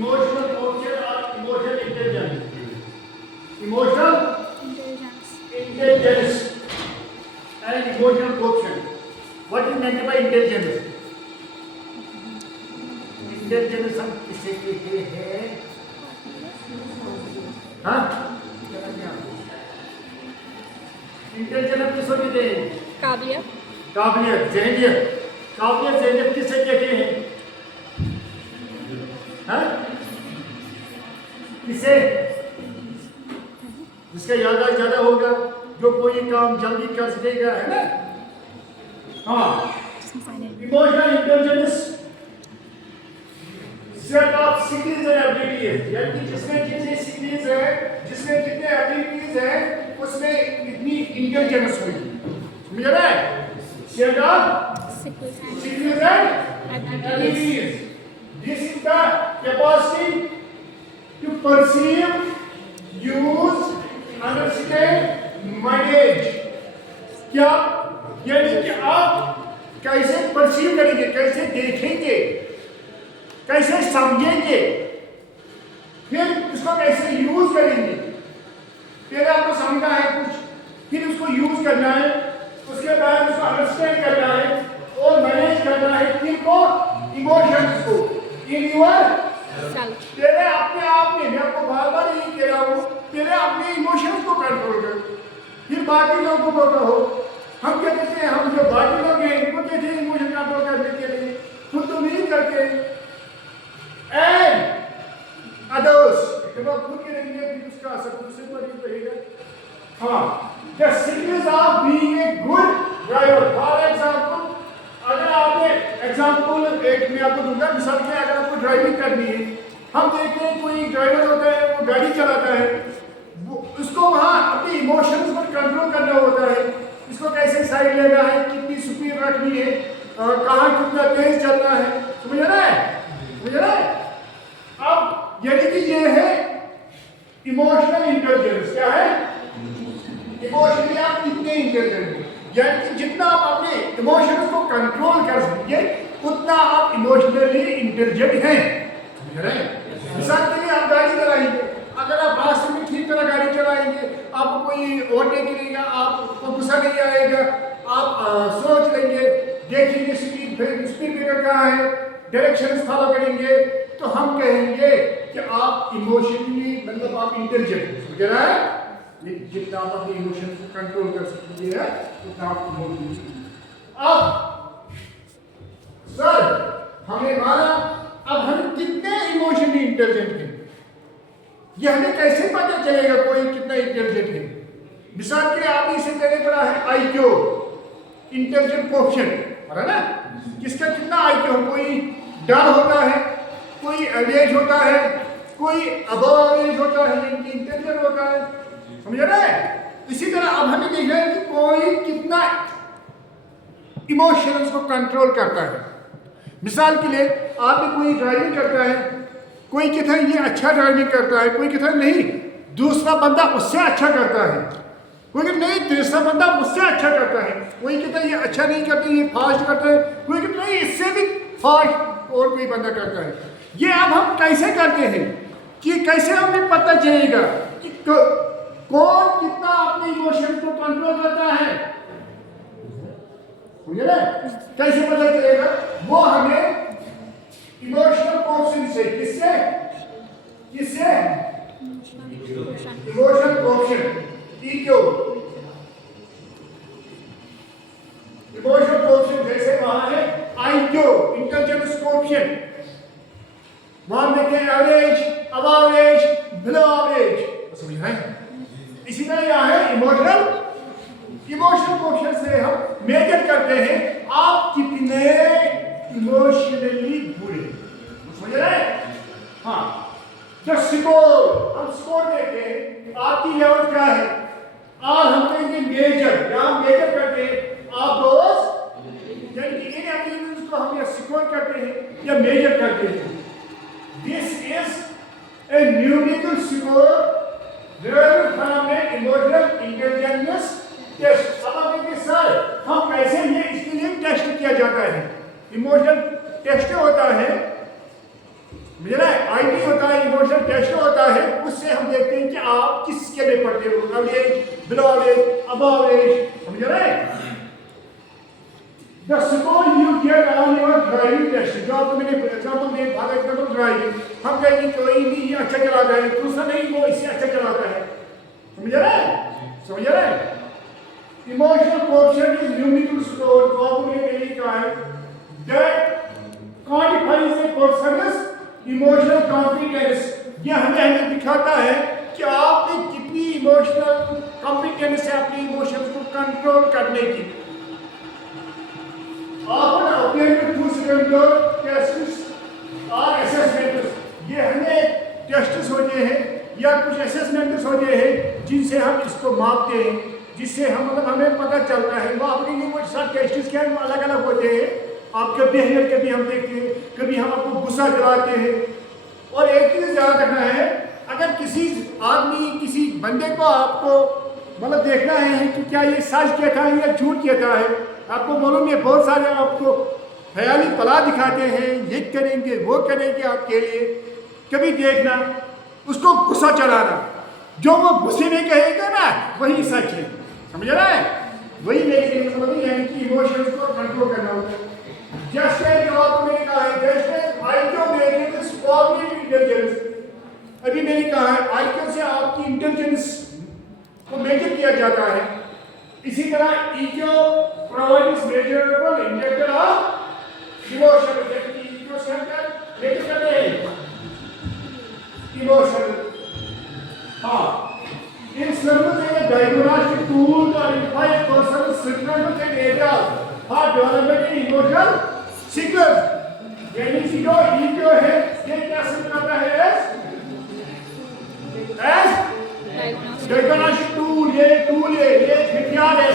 Emotional coefficient और emotional intelligence. Emotional intelligence and emotional coefficient. What is meant by intelligence? Intelligence हम किसे कहते हैं? हाँ, इंटेलिजेंस हम किसको कहते हैं? काबिलियत, काबिलियत, ज़हनियत। काबिलियत ज़हनियत किसे कहते हैं? हाँ? किसे? जिसका याददाश्त ज़्यादा होगा, जो कोई काम जल्दी कर सकेगा, है ना? हाँ। Emotional intelligence set of skills and abilities, यानी जिसमें जितने स्किल्स है, जिसमें जितने एबिलिटीज है, उसमें इतनी इंटेलिजेंस होगी। समझ रहा है? Set of skills and abilities. This is the capacity to perceive, use, understand, manage. क्या? यानी कि आप कैसे परसीव करेंगे, कैसे देखेंगे, कैसे समझेंगे, फिर उसको कैसे यूज करेंगे। पहले आपको समझना है कुछ, फिर उसको यूज करना है, उसके बाद उसको अंडरस्टैंड करना है और मैनेज करना है। फिर को इमोशंस को इन यूर पहले अपने आप में, मैं आपको बार बार यही कह रहा हूँ, पहले अपने इमोशंस को कंट्रोल करो, फिर बाकी लोगों को कहो। हम क्या कहते हैं, हम जो बाकी लोग हैं इनको कहते हैं इमोशन कंट्रोल करने के लिए, खुद तो नहीं करते। एंड अदर्स, जब आप खुद करेंगे फिर उसका असर खुद से पर रहेगा। हाँ, the secret of being a good driver. For example, अगर आपने एग्जांपल एक मैं आपको दूंगा, मिसाल के अगर आपको ड्राइविंग करनी है, हम देखते हैं कोई ड्राइवर होता है, वो गाड़ी चलाता है, वो उसको वहाँ अपने इमोशंस पर कंट्रोल करना होता है। इसको कैसे साइड लेना है, कितनी स्पीड रखनी है, कहाँ कितना तेज चलना है। समझ रहा है? समझ रहा है? अब यानी कि ये है इमोशनल इंटेलिजेंस। क्या है? इमोशनली आप कितने इंटेलिजेंट हैं, यानी कि जितना आप अपने इमोशंस को कंट्रोल कर सकेंगे उतना आप इमोशनली इंटेलिजेंट हैं। समझ रहे हैं? मिसाल के लिए आप गाड़ी चलाएंगे, अगर आप रास्ते में ठीक तरह गाड़ी चलाएंगे, आपको कोई ओवरटेक करेगा, आपको गुस्सा नहीं आएगा, आप सोच लेंगे, देखेंगे स्पीड ब्रेकर कहाँ है, डायरेक्शंस फॉलो करेंगे, तो हम कहेंगे कि आप इमोशनली, मतलब आप इंटेलिजेंट हैं। समझ रहा है? जितना आप अपने इमोशन को कंट्रोल कर सकते हैं उतना आप अब सर हमें माना, अब हम कितने इमोशनली इंटेलिजेंट हैं, ये हमें कैसे पता चलेगा कोई कितना इंटेलिजेंट है? मिसाल के लिए आपने इसे देने पड़ा है आईक्यू, इंटेलिजेंट कोएफिशिएंट, है ना? किसका कितना आईक्यू? कोई डर होता है, कोई एवरेज होता है, कोई अबव एवरेज होता है, इनकी इंटेलिजेंट होता है। समझ रहे हैं? इसी तरह अब हमें देखना है कि कोई कितना इमोशंस को कंट्रोल करता है। मिसाल के लिए आपने कोई ड्राइविंग करता है, कोई कहता है ये अच्छा ड्राइविंग करता है, कोई कहता है नहीं दूसरा बंदा उससे अच्छा करता है, कोई कहता नहीं तीसरा बंदा उससे अच्छा करता है, कोई कहता है ये अच्छा नहीं करते, ये फास्ट करता है, कोई कहता नहीं इससे भी फास्ट और कोई बंदा करता है। ये अब हम कैसे करते हैं कि कैसे हमें पता चलेगा कि कौन कितना अपने इमोशन को कंट्रोल करता है? समझ रहे? कैसे पता चलेगा? वो हमें इमोशनल कोएफिशिएंट से, किससे किससे emotional coefficient EQ, emotional coefficient जैसे वहां है आईक्यू, इंटेलिजेंस कोएफिशिएंट, वहां देखें average, above average, below average. समझ रहे हैं? इसी तरह यहाँ है इमोशनल कोएफिशिएंट से हम मेजर करते हैं आप कितने इमोशनली बुरे। समझ रहे हैं? हाँ, जो स्कोर, हम स्कोर देखते हैं कि आपकी लेवल क्या है, और हम कहेंगे मेजर, या हम मेजर करते हैं आप रोज, यानी कि इन एबिलिटीज को हम या स्कोर करते हैं या मेजर करते हैं। This is a numerical score developed from a emotional intelligence test. अब आप देखिए सर हम कैसे ये इसके लिए टेस्ट किया जाता है। इमोशनल टेस्ट होता है मेरा आईटी होता है, इमोशनल टेस्ट होता है, उससे हम देखते हैं कि आप किस स्केल में पढ़ते हो, average, below average, above average, समझ रहे हैं? The score you get on your driving test, जो आपको मैंने एग्जाम्पल में फॉर एग्जाम्पल ड्राइविंग, हम कहेंगे कोई नहीं ये अच्छा चलाता है, दूसरा नहीं वो इससे अच्छा चलाता है, समझ रहे हैं? समझ रहे हैं? Emotional coefficient is numerical score, जो आपको मैंने कहा है, that quantifies a person's emotional competence. ये हमें दिखाता है कि आपने कितनी इमोशनल कॉम्पिटेंस है अपने इमोशंस को कंट्रोल करने की। आपने अपने टू सिलेंडर टेस्ट्स और असेसमेंट्स, ये हमें टेस्ट्स होते हैं या कुछ असेसमेंट्स होते हैं जिनसे हम इसको मापते हैं, जिससे हम मतलब हमें पता चलता है। वो अपने लिए वो सब टेस्ट्स क्या है, अलग अलग होते हैं। आपके बिहेवियर कभी हम देखते हैं, कभी हम आपको गुस्सा दिलाते हैं। और एक चीज याद रखना है, अगर किसी आदमी किसी बंदे को आपको मतलब देखना है कि क्या ये सच कहता है या झूठ कहता है, आपको मालूम है बहुत सारे आपको ख्याली पला दिखाते हैं, ये करेंगे वो करेंगे आपके लिए। कभी देखना उसको गुस्सा चलाना, जो वो गुस्से में कहेगा ना वही सच है, समझ रहा है? वही मेरे मतलब यानी कि इमोशंस को कंट्रोल करना होता है। जैसे जो आपको मैंने कहा है, जैसे आईक्यू मेजर्स कॉग्निटिव इंटेलिजेंस, अभी मैंने कहा है आईक्यू से आपकी इंटेलिजेंस को मेजर किया जाता है। इसी तरह EQ provides measurable indicator of emotion, जबकि ईक्यू से हम क्या मेजर कर रहे हैं, इमोशन। हाँ, in service a diagnostic tool to identify a person's strengths and areas for development in emotional signals। यानी कि जो ईक्यू है ये क्या समझाता है, एस डायग्नोस्टिक टूल, ये टूल है, ये हथियार है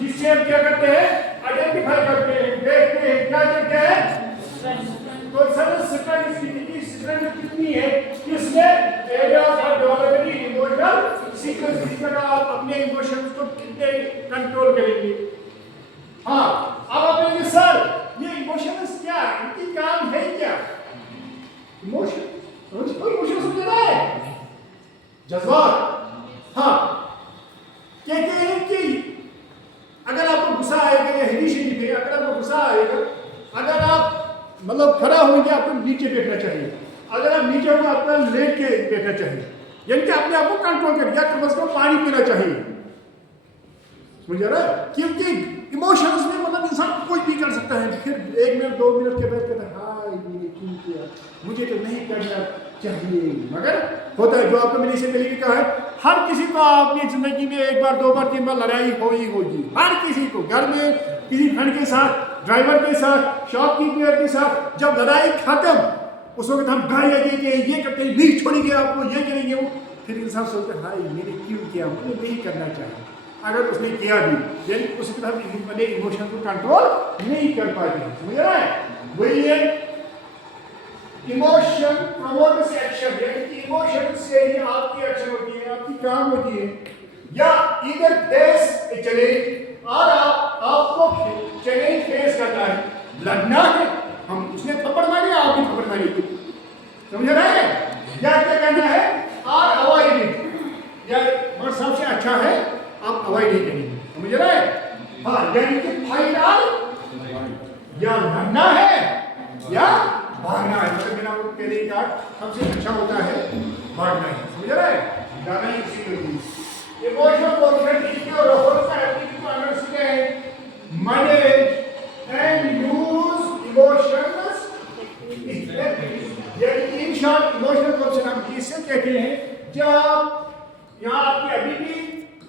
जिससे हम क्या करते हैं, आइडेंटिफाई करते हैं, देखते हैं क्या करते हैं, तो सर्विस स्ट्रेंथ कितनी है, किसमें area of development emotional sequence, इस तरह आप अपने इमोशंस को कितने कंट्रोल करेंगे। हाँ, अब आप कहेंगे सर ये इमोशंस क्या, इनकी काम है क्या? इमोशन इमोशन समझ रहा है, जज्बात। हाँ, कहते हैं कि अगर आपको गुस्सा आएगा या हिंदी में अगर आपको गुस्सा आएगा, अगर आप मतलब खड़ा होंगे आपको नीचे बैठना चाहिए, अगर आप नीचे होंगे आपको लेट के बैठना चाहिए, यानी कि अपने आप को कंट्रोल कर, या कम से कम पानी पीना चाहिए, समझ रहा है? क्योंकि इमोशंस में मतलब इंसान कोई भी कर सकता है, फिर 1 मिनट 2 मिनट के बाद कहता है हाय मैंने क्यों किया, मुझे तो नहीं करना चाहिए, मगर होता है। जो आपको मैंने इससे पहले भी कहा है, हर किसी को अपनी जिंदगी में 1 बार 2 बार 3 बार लड़ाई होगी, हर किसी को, घर में किसी फ्रेंड के साथ, ड्राइवर के साथ, शॉपकीपर के साथ, जब लड़ाई खत्म उस वक्त हम गालियाँ देके ये करते हैं, नहीं छोड़ेंगे आपको, ये करेंगे वो, फिर इंसान सोचते हैं हाय मैंने क्यों किया, मुझे नहीं करना चाहिए। अगर उसने किया भी, यानी उसके साथ अपने इमोशन को कंट्रोल नहीं कर पाते, समझ रहा है? वही है इमोशन प्रमोट्स एक्शन, यानी कि इमोशन से ही आपकी एक्शन होती है, आपकी काम होती है। या इधर फेस ए चैलेंज, और आपको चैलेंज फेस करना है, लड़ना है, हम उसने थप्पड़ मारी आपने थप्पड़ मारी, समझ रहे हैं? या क्या करना है, और अवॉइड इट, या और सबसे अच्छा है आप अवॉइड ही करेंगे, समझ रहे हैं? हाँ, यानी कि फाइट और या लड़ना है या भागना है, मतलब बिना पहले ही कहा सबसे अच्छा होता है भागना है, समझ रहे हैं? जाना ही किसी को। Emotional coefficient EQ refers the ability to understand, manage and use emotions effectively, यानी इन शॉर्ट इमोशनल कोएफिशिएंट हम किसे कहते हैं, जब यहाँ आपकी एबिलिटी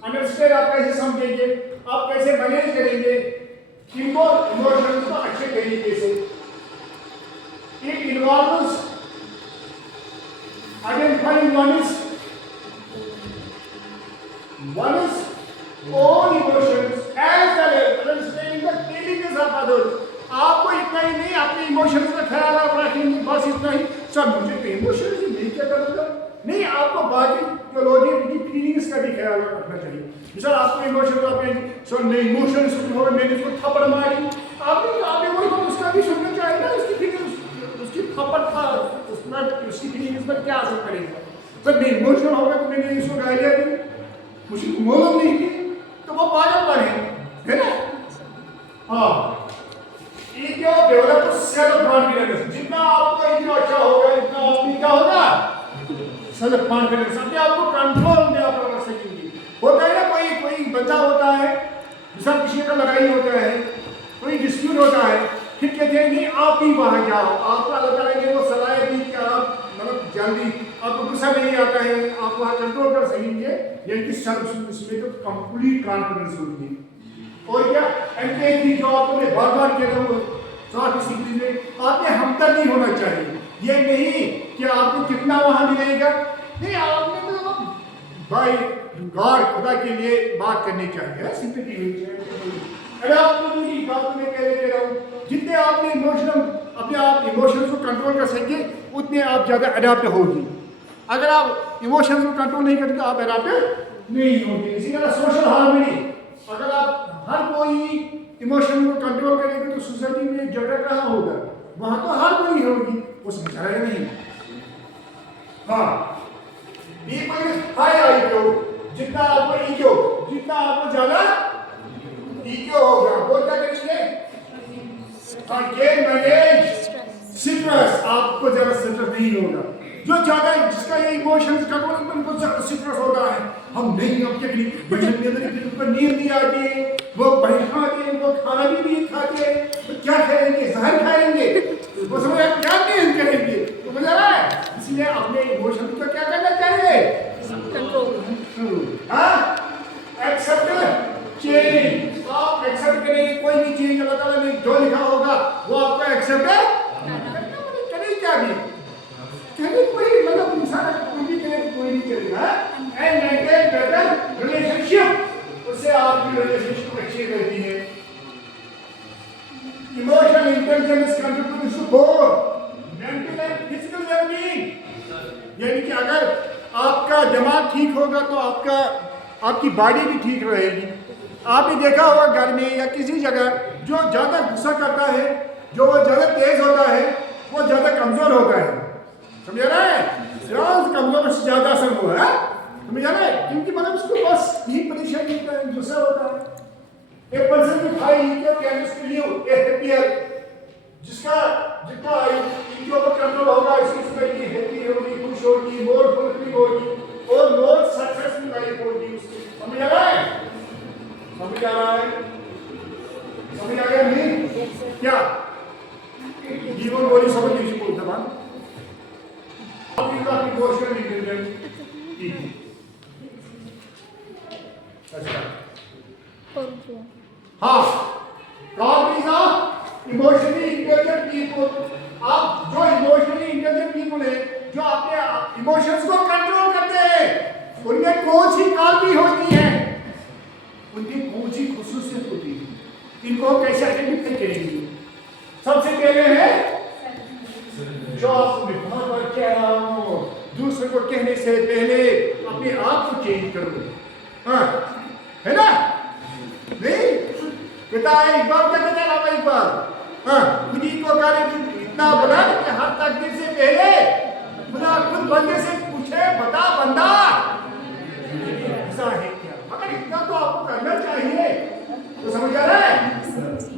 अंडरस्टैंड आप कैसे समझेंगे, आप कैसे मैनेज करेंगे इनको इमोशंस को अच्छे तरीके से। It involves identifying one's own emotions as well as understanding the feelings of others। आपको इतना ही नहीं, अपने इमोशंस का ख्याल आप रखेंगे, बस इतना ही, सर मुझे तो इमोशंस ही नहीं, क्या करूँगा, नहीं, आपको बाकी जो लोग हैं उनकी फीलिंग्स का भी ख्याल रखना चाहिए। मिसाल आपको इमोशन आपने सर नहीं इमोशंस हो, मैंने उसको थप्पड़ मारी, आपने वही उसका भी सुनना चाहिए ना, उसकी फीलिंग्स, उसकी थप्पड़ था उसमें उसकी फीलिंग्स पर क्या असर पड़ेगा। पर मैं इमोशनल होगा तो मैंने इसको गालियाँ दी, मुझे मालूम नहीं थी, तो वो पागल है ना। हाँ, ईगो डेवलप सेल्फ कॉन्फिडेंस। जितना आपका ईगो अच्छा होगा, इतना आपकी क्या होगा, सेल्फ कॉन्फिडेंस। अपने आप को कंट्रोल में आप रख सकेंगे। होता है ना, कोई बंदा होता है, जैसा किसी का लड़ाई होता है, कोई डिस्प्यूट होता है, फिर कहते हैं नहीं आप ही वहाँ जाओ, आपको लगता है कि वो सलाह दी कि आप मतलब जल्दी आपको गुस्सा नहीं आता है, आप वहाँ कंट्रोल कर सकेंगे, यानी कि सेल्फ इसमें तो कंप्लीट कॉन्फिडेंस होती है। और क्या एम्पैथी, जो आपको मैं बार बार कह रहा हूँ साथ सीखने में, आपने हमदर्दी होना चाहिए। ये नहीं कि आपको कितना वहाँ मिलेगा, नहीं, आपने तो भाई गॉड खुदा के लिए बात करनी चाहिए, सिंपैथी होनी चाहिए। अडॉप्टेबिलिटी बात में कह रहा हूँ, जितने आपने अपने आप इमोशंस को कंट्रोल कर सकेंगे, उतने आप ज़्यादा अडॉप्ट होगी। अगर आप इमोशंस को कंट्रोल नहीं करते आप अडॉप्ट नहीं होंगे। इसी तरह सोशल हार्मनी, अगर आप हर कोई इमोशन को कंट्रोल करेंगे तो सोसाइटी में झगड़ा कहाँ होगा, वहाँ तो हर कोई होगी, वो समझ रहा है नहीं। हाँ, पीपल इज हाई ईगो, जितना आपको ईगो, जितना आपको ज़्यादा ईगो होगा वो क्या करेंगे, मैनेज स्ट्रेस, आपको ज़्यादा स्ट्रेस नहीं होगा। जो ज़्यादा जिसका ये इमोशंस कंट्रोल में उनको ज़्यादा स्ट्रेस होता है, हम नहीं, हम क्या करें, बचन के अंदर उनको नींद नहीं आती, वो बैठा आते, वो खाना भी नहीं खाते, तो क्या खाएंगे, जहर खाएंगे, वो समझ क्या नींद करेंगे, तो मजा आ रहा है। इसलिए अपने इमोशन को क्या करना चाहिए, कंट्रोल। हाँ, एक्सेप्ट चेंज, आप एक्सेप्ट करेंगे कोई भी चीज अल्लाह ताला ने जो लिखा होगा वो आपको एक्सेप्ट करें, क्या भी कहीं कोई मतलब इंसान कोई भी करे कोई नहीं करेगा। एंड मेंटेन बेटर रिलेशनशिप, उससे आपकी रिलेशनशिप अच्छी रहती है। Emotional intelligence contribute to both mental and physical wellbeing, यानी कि अगर आपका दिमाग ठीक होगा तो आपकी बॉडी भी ठीक रहेगी। आपने देखा होगा घर में या किसी जगह जो ज़्यादा गुस्सा करता है, जो वो ज़्यादा तेज होता है, वो ज़्यादा कमज़ोर होता है। समझ रहा है, कमज़ोर से ज़्यादा असर हुआ है, समझ रहा है, क्योंकि मतलब उसको बस यही परेशानी होता है, गुस्सा होता है। एक पर्सन की हाई ईगो कैन उसके लिए हैप्पियर, जिसका जितना ईगो पर कंट्रोल होगा इसकी हैप्पी होगी, खुश होगी, मोर फुलफिल होगी और मोर सक्सेसफुल लाइफ होगी उसकी। समझ आ रहा है, समझ आ रहा है, समझ आ गया नहीं क्या, जीवन बोली समझ लीजिए बोलता बात आपकी इमोशनल इंटेलिजेंस। अच्छा हाँ, properties of emotionally intelligent people, आप जो इमोशनली इंटेलिजेंट पीपल है, जो अपने इमोशंस को कंट्रोल करते हैं, उनमें कौन सी क्वालिटी होती है, उनकी कौन सी खुसूसियत होती है, इनको कैसे आइडेंटिफाई करेंगे। सबसे पहले है जो आपको मैं बहुत बार कह रहा हूँ, दूसरे को कहने से पहले अपने आप को चेंज करो। हाँ, है ना, नहीं पिता एक बार क्या कहता है, एक बार हाँ खुद ही को कार्य इतना बना कि हर तकदीर से पहले खुदा खुद बंदे से पूछे, बता बंदा ऐसा है क्या, मगर इतना तो आपको करना चाहिए। तो समझ आ रहा है,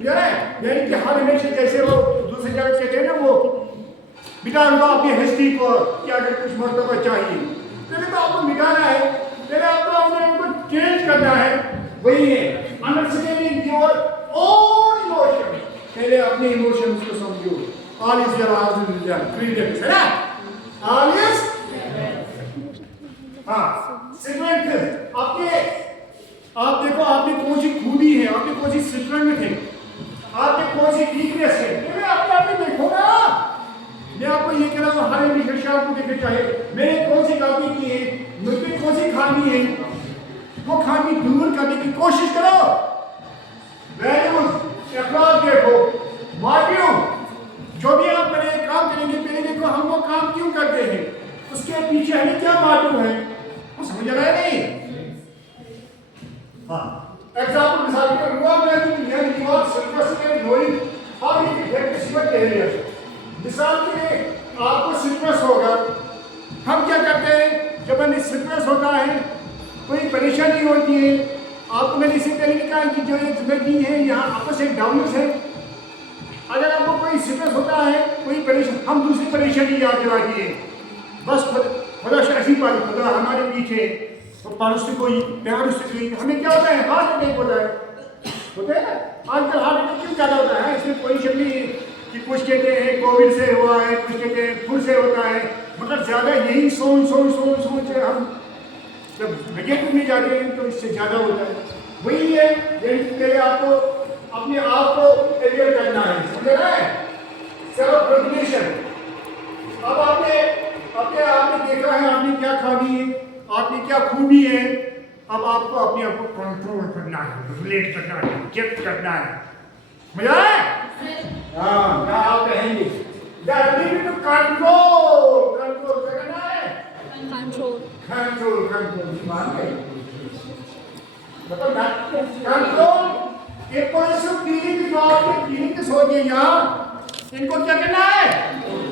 यानी कि हर हमेशा जैसे वो दूसरी जगह कहते हैं ना, वो मिटा दो अपनी हिस्ट्री को कि अगर कुछ मर्तबा चाहिए, पहले तो आपको मिटाना है, पहले आपको उनको चेंज करना है। वही है अंडरस्टैंडिंग योर ओन इमोशन, पहले अपने इमोशंस को समझो। ऑल इज योर क्रिएटिव है ना, ऑल इज हाँ स्ट्रेंथ, आप देखो आपने कौन सी खूबी है, आपने कौन सी स्ट्रेंथ है, आपने कौन सी वीकनेस है, पहले अपने आप में देखो ना। मैं आपको ये कह रहा हूँ, हर एक आपको देखना चाहिए मैंने कौन सी गलती की है, मुझे कौन सी खामी है, वो खामी दूर करने की कोशिश करो। वैल्यूज अखलाक देखो, वैल्यू जो भी आप काम करेंगे पहले देखो हम वो काम क्यों करते हैं, उसके पीछे हमें क्या मालूम है, वो समझ रहा है नहीं। हाँ, एग्जाम्पल मिसाल के तौर मिसाल के लिए आपको स्ट्रेस होगा, होता है, कोई परेशानी होती है। आपको मैंने इससे पहले भी कहा कि जो ये जिंदगी है यहाँ आपस में डाउन्स है। अगर आपको कोई स्ट्रेस होता है, कोई परेशानी, हम दूसरी परेशानी याद दिलाती है, बस खुदा से ऐसी बात, खुदा हमारे पीछे तो पारुष से कोई प्यार उससे कोई, हमें क्या होता है, हार्ट अटैक होता है ना। आजकल हार्ट अटैक क्यों ज़्यादा होता है? इसमें कोई शक नहीं है कि कुछ कहते हैं कोविड से हुआ है, कुछ कहते हैं फूड से होता है, मगर ज़्यादा यही सोच हम जब नेगेटिव में जाते हैं तो इससे ज़्यादा होता है। वही है, पहले आपको अपने आप को एवेयर करना है, समझ रहे हैं, सेल्फ रेगुलेशन। अब आपने देखा है आपने क्या खानी है, आपने क्या खूबी है, अब आपको अपने आप को कंट्रोल करना है, रेगुलेट करना है, चेक करना है, मजा है? हाँ, क्या आप कहेंगे? कंट्रोल करना है, कंट्रोल एक फीलिंग, जो आपने फीलिंग सोचिए यहाँ, इनको क्या करना है?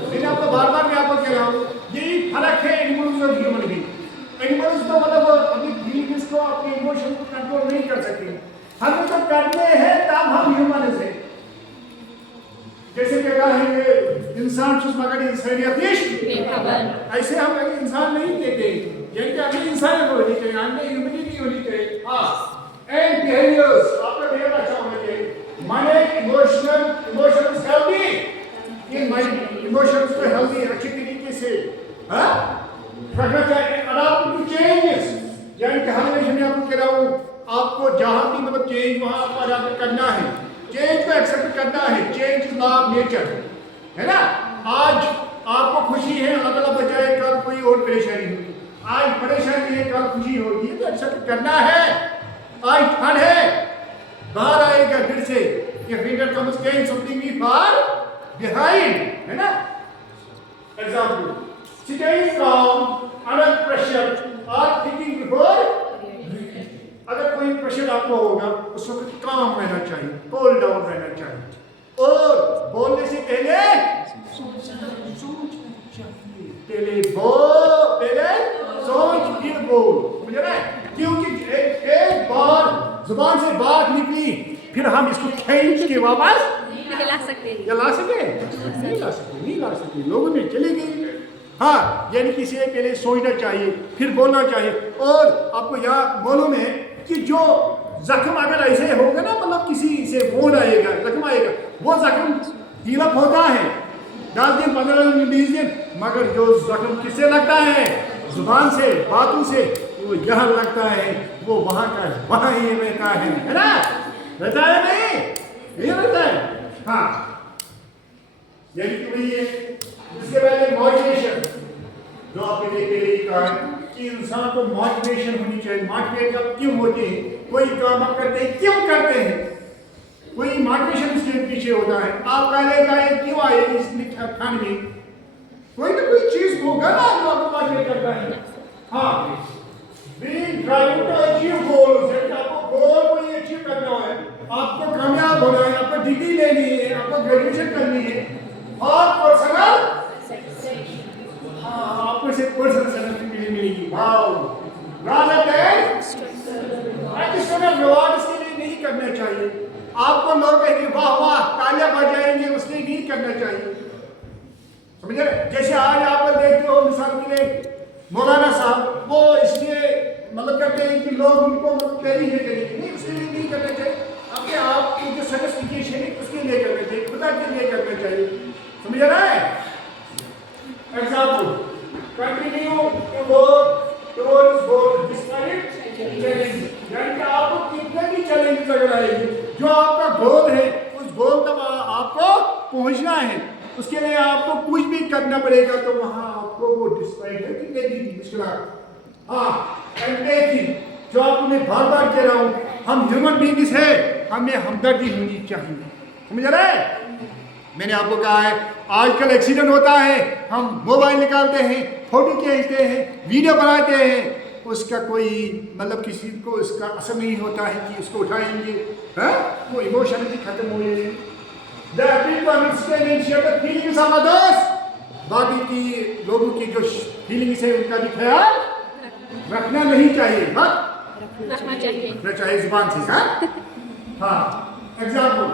मैंने आपको बार बार मैं आपको कह रहा हूँ, यही फर्क है एनिमल्स और ह्यूमन की। एनिमल्स तो मतलब अपनी फीलिंग्स को, अपने इमोशन को कंट्रोल नहीं कर सकते, हमें तो करने हैं तब हम ह्यूमन से। जैसे कहता है ये इंसान मगर इंसानियत ऐसे हम इंसान नहीं कहते, यानी कि हमें इंसान होनी चाहिए, हमें ह्यूमनिटी होनी चाहिए। हाँ, एंड बिहेवियर्स, आपका बिहेवियर अच्छा होना चाहिए। माने इमोशंस हेल्दी, ये माइंड इमोशंस को हेल्दी अच्छी तरीके से रखना चाहिए। अडॉप्ट टू चेंजेस, यानी कि हमेशा मैं आपको कह रहा हूँ, आपको जहाँ भी मतलब चेंज वहाँ आपको अडॉप्ट करना है, चेंज को एक्सेप्ट करना है। Change is law of nature, है ना। आज आपको खुशी है, अल्लाह ताला बचाए, कल कोई और परेशानी होगी। आज परेशानी है, कल खुशी होगी, तो एक्सेप्ट करना है। आज ठंड है, बाहर आएगा फिर से, if winter comes again something we far behind, है ना। Example, staying calm under pressure or thinking before, अगर कोई प्रेशर आपको होगा उस वक्त काम रहना चाहिए, कूल डाउन रहना चाहिए, और बोलने से पहले सोच फिर बोल, मुझे ना, क्योंकि एक बार जुबान से बात निकली फिर हम इसको खींच के वापस ला सकते हैं, या ला सके नहीं ला सकते, लोगों में चली गई। हाँ, यानी किसी से पहले सोचना चाहिए फिर बोलना चाहिए। और आपको यहाँ मालूम है कि जो जख्म अगर ऐसे होगा ना, मतलब किसी से वोट आएगा, जख्म आएगा, वो जख्म हीलअप होता है 10 दिन 15 दिन 20 दिन, मगर जो जख्म किससे लगता है, जुबान से, बातों से, वो यहाँ लगता है, वो वहाँ का वहाँ ही रहता है ना, रहता है नहीं रहता है। हाँ, यानी कि वही है। इसके पहले मोटिवेशन, जो आपने पहले ही कहा है कि इंसान को मोटिवेशन होनी चाहिए। मोटिवेट अब क्यों होते हैं, कोई काम आप करते हैं क्यों करते हैं, कोई मोटिवेशन इसके पीछे होता है। आप काले क्यों आए इस खान में, कोई ना कोई चीज होगा ना जो आपको मोटिवेट करता है। हाँ, being trying to achieve goals, आपको गोल कोई अचीव करना है, आपको कामयाब होना है, आपको डिग्री लेनी है, आपको ग्रेजुएशन करनी है, और पर्सनल आपको से पर्सनल सर्टिफिकेट मिलेगी। Wow, rather than extra reward इसके लिए नहीं करना चाहिए। आपको लोग कहेंगे वाह वाह तालियां बजाएंगे, उसके लिए नहीं करना चाहिए, समझे। जैसे आज आप देखते हो मिसाल के लिए मौलाना साहब, वो इसलिए मतलब करते हैं कि लोग उनको पहले ही करेंगे, नहीं, उसके लिए नहीं करना चाहिए। अपने आप की जो सर्टिफिकेशन है उसके लिए करना चाहिए, खुदा के लिए करना चाहिए, समझ रहा है। Example, continue to work towards goal despite challenge, यानी कि आपको कितने भी चैलेंज अगर आएंगे, जो आपका गोल है उस गोल तक आपको पहुंचना है, उसके लिए आपको कुछ भी करना पड़ेगा। तो वहां आपको वो डिस्पाइट है कितने भी मुश्किलात। हाँ, एम्पैथी, जो आपको मैं बार बार कह रहा हूँ, हम ह्यूमन बीइंग्स है, हमें हमदर्दी होनी चाहिए, समझ रहे हैं। मैंने आपको कहा है आजकल एक्सीडेंट होता है, हम मोबाइल निकालते हैं, फोटो खींचते हैं, वीडियो बनाते हैं, उसका कोई मतलब किसी को इसका असर नहीं होता है कि उसको उठाएंगे, है वो इमोशनली खत्म हो जाएंगे। फीलिंग्स ऑफ अदर्स, बाकी की लोगों की जो फीलिंग्स है उनका भी ख्याल रखना नहीं चाहिए, हाँ रखना चाहिए। रखना चाहिए जुबान से, हाँ example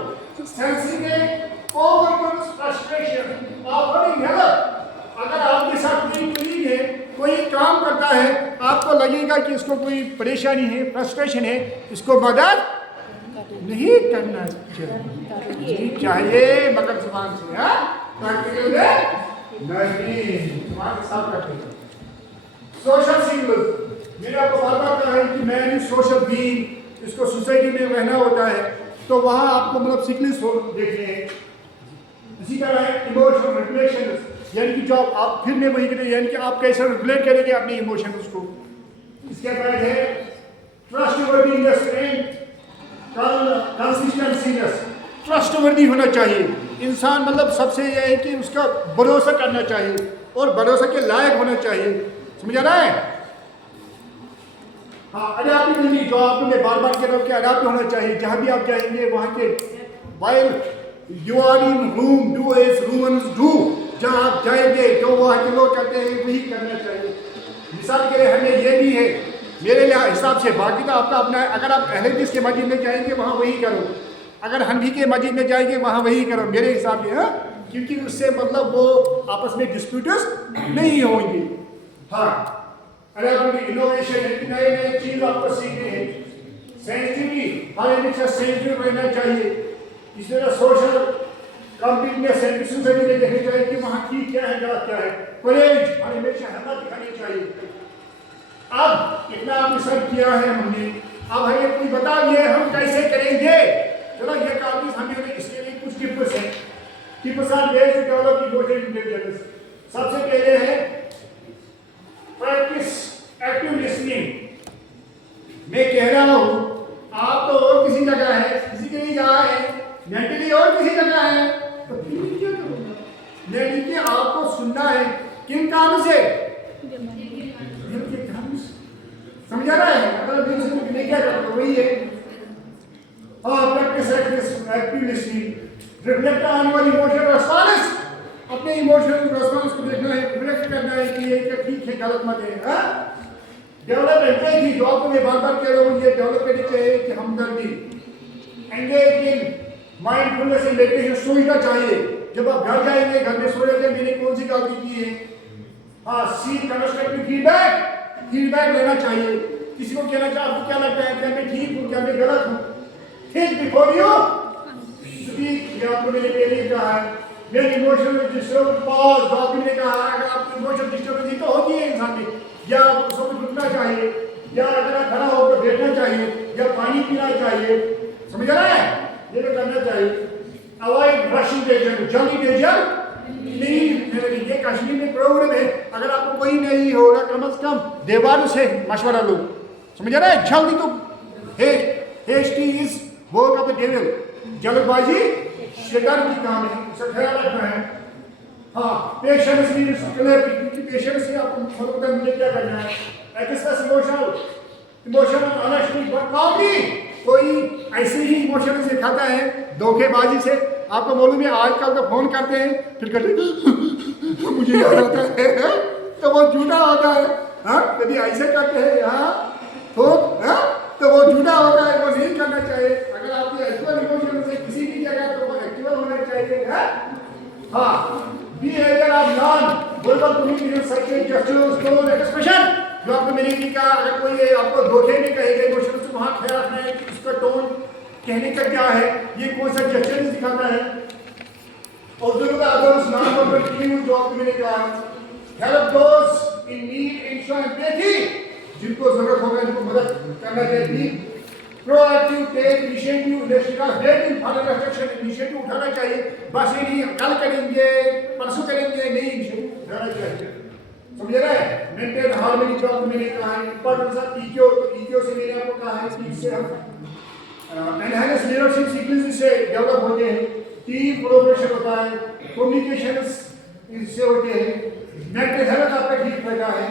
sensing overcome frustration offering help. अगर आपके साथ कोई कलीग है, कोई काम करता है, आपको लगेगा कि इसको कोई परेशानी है, फ्रस्ट्रेशन है, इसको मदद नहीं करना चाहिए मगर जुबान से, हाँ प्रैक्टिकल नहीं, जुबान के साथ करते हैं। सोशल सिग्नल्स, मैंने आपको बार बार कहा है कि मैन इज सोशल बीइंग, इसको सोसाइटी में रहना होता है, तो वहाँ आपको मतलब सिग्नल्स हो देखने हैं। इसी तरह है इमोशनल रेगुलेशन, यानी कि जो आप फिर में वही करें, यानी कि आप कैसे रेगुलेट करेंगे अपने इमोशंस को। इसके बाद है ट्रस्टवर्दीनेस एंड कंसिस्टेंसीनेस। ट्रस्टवर्दी होना चाहिए इंसान, मतलब सबसे यह है कि उसका भरोसा करना चाहिए और भरोसा के लायक होना चाहिए, समझ आ रहा है? हाँ, अडैप्टेबिलिटी, जो आपको मैं बार बार कह रहा हूँ कि अडैप्ट होना चाहिए। जहाँ भी आप जाएंगे वहाँ के while you are in Rome do as Romans do, जहाँ आप जाएंगे जो वहाँ के लोग करते हैं वही करना चाहिए। मिसाल के लिए हमें ये भी है मेरे हिसाब से, बाकी तो आपका अपना है। अगर आप अहले हदीस के मस्जिद में जाएंगे वहाँ वही करो, अगर हनफी के मस्जिद में जाएंगे वहाँ वही करो मेरे हिसाब से, हाँ, क्योंकि उससे मतलब वो आपस में डिस्प्यूट्स नहीं होंगे। हाँ, इनोवेशन, नए नए चीज आपको सीखने हैं। सेंसिटिविटी, हर हमेशा सेंसिटिव रहना चाहिए। इस तरह सोशल कॉम्पिटनेस है, सोसाइटी में देखना चाहिए कि वहाँ ठीक क्या है गलत क्या है। करेज, हर हमेशा हिम्मत दिखानी चाहिए। अब इतना आपने सब किया है हमने, अब हमें कोई बता दिए हम कैसे करेंगे। चलो ये काम हमें इसके लिए कुछ टिप्स हैं। Tips are ways to develop emotional intelligence. सबसे पहले है प्रैक्टिस एक्टिव लिसनिंग। मैं कह रहा हूं आप तो और किसी जगह है, किसी के लिए जगह है, मेंटली और किसी जगह है, तो फिर क्या करूंगा? यानी कि आपको सुनना है किन काम से? दिल के काम से, समझ आ रहा है? अगर दिल से कुछ नहीं क्या करते वही है। हाँ, practice active listening, reflect on your emotional response. अपने इमोशनल रिस्पॉन्स को देखना है, रिफ्लेक्ट करना है कि ये क्या ठीक है गलत मत है। हाँ, डेवलप एंगेज, जो आपको मैं बार बार कह रहा हूँ, ये डेवलप करनी चाहिए कि हमदर्दी। Engage in mindfulness and meditation, सोचना चाहिए। जब आप घर जाएंगे, घर में सो रहे थे मैंने कौन सी गलती की है। हाँ, सीक कंस्ट्रक्टिव फीडबैक लेना चाहिए। किसी को कहना चाहिए आपको क्या लगता है, क्या मैं ठीक हूँ, क्या मैं गलत हूँ। थिंक बिफोर यू स्पीक, ये आपको मैंने पहले ही कहा है। मेरे इमोशनल डिस्टर्ब पॉज, जो आपने मैंने कहा है, अगर आपको इमोशनल डिस्टर्बेंस तो होती है इंसान में, या आपको सब रुकना चाहिए, या अगर आप खड़ा होकर बैठना चाहिए, या पानी पीना चाहिए, समझ रहा है? ये तो करना चाहिए। अवॉइड रशिंग डिसीजन, जल्दी डिसीजन नहीं। ये कश्मीर में प्रॉब्लम है, अगर आपको कोई नहीं होगा कम से कम देवारों से मशवरा लो, समझ रहा है? जल्दी तो hasty is work of the devil, जल्दबाजी शैतान की काम है, इसका ख्याल रखना है। हाँ, पेशेंस मींस क्लैरिटी, पेशेंस से आपको पता है क्या करना है। Express emotional honesty but calmly, कोई ऐसे ही इमोशन से खाता है धोखेबाजी से। आपको मालूम है आजकल तो फोन करते हैं फिर कहते मुझे याद आता है तो वो झूठा होता है। हाँ, कभी ऐसे करते हैं यहाँ तो, हाँ, तो वो झूठा होता है, वो नहीं करना चाहिए। अगर आपके एक्चुअल इमोशन से किसी भी जगह तो वो एक्चुअल होना चाहिए। हाँ, behaviour of non verbal communication such as gestures, tone, expression, जो आपको मैंने भी कहा, अगर कोई आपको धोखे में कहेगा इमोशन से वहाँ ख्याल रखना है कि उसका टोन कहने का क्या है, ये कौन सा जेस्चर दिखाता है। और जो अदर्स नॉन वर्बल क्यू, जो आपको मैंने कहा, help those in need and show empathy, जिनको जरूरत होगा इनको मदद करना चाहिए। Proactive take initiative, instead of waiting for instruction, initiative उठाना चाहिए। बस ये नहीं कल करेंगे परसों करेंगे, नहीं, इनिशिएटिव उठाना चाहिए, समझ रहे हैं? मेंटेन हार्मनी, जो आपको मैंने कहा है। इंपॉर्टेंस ऑफ ईक्यू, तो ईक्यू से मैंने आपको कहा है कि इससे हम एनहांस लीडरशिप स्किल्स से डेवलप होते हैं, टीम कोलैबोरेशन होता है, कम्युनिकेशन इससे होते हैं, मेंटल हेल्थ आपका ठीक रहता है,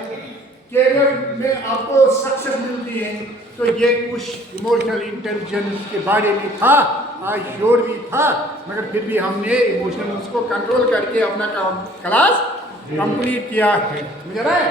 कैरियर में आपको सक्सेस मिलती है। तो ये कुछ इमोशनल इंटेलिजेंस के बारे में था, आज श्योर भी था, मगर फिर भी हमने इमोशनल को कंट्रोल करके अपना काम क्लास कंप्लीट किया है, समझ रहा है?